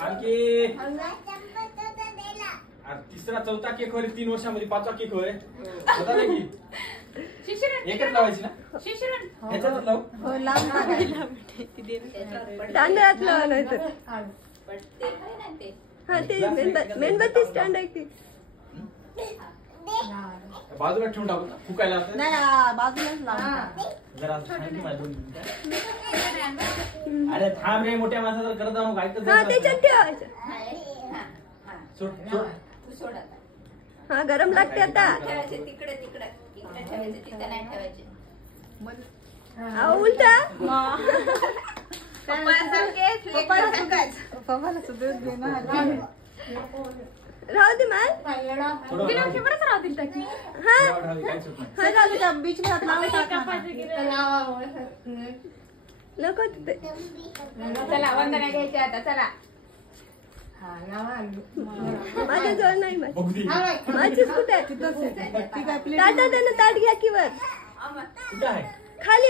आणखी तिसरा चौथा केक होय 3 वर्षामध्ये 5वा केक होय बघा की एकच लावायची ना ह्याच्यात लावू हो लांब तांदळात लावायचं हा ते मेणबत्ती स्टँड आहे की बाजूला ठेवून टाकू फुकायला नाही बाजूलाच लावा जरा थांब माझं अरे थांब रे मोठ्या माणसाचं करत जाऊ ऐकत हा त्याच्यात ठेवायचं सोड सोड हा गरम लागते आता तिकडे ठेवायचे तिथे नाही ठेवायचे उलटा पप्पाला सुद्धा राहू दे मान हा बीच में चला वंदना घ्यायची आता चला माझ्या जवळ नाही माझीच कुठे ताटा त्यानं ताट घ्या की वर कुठं आहे खाली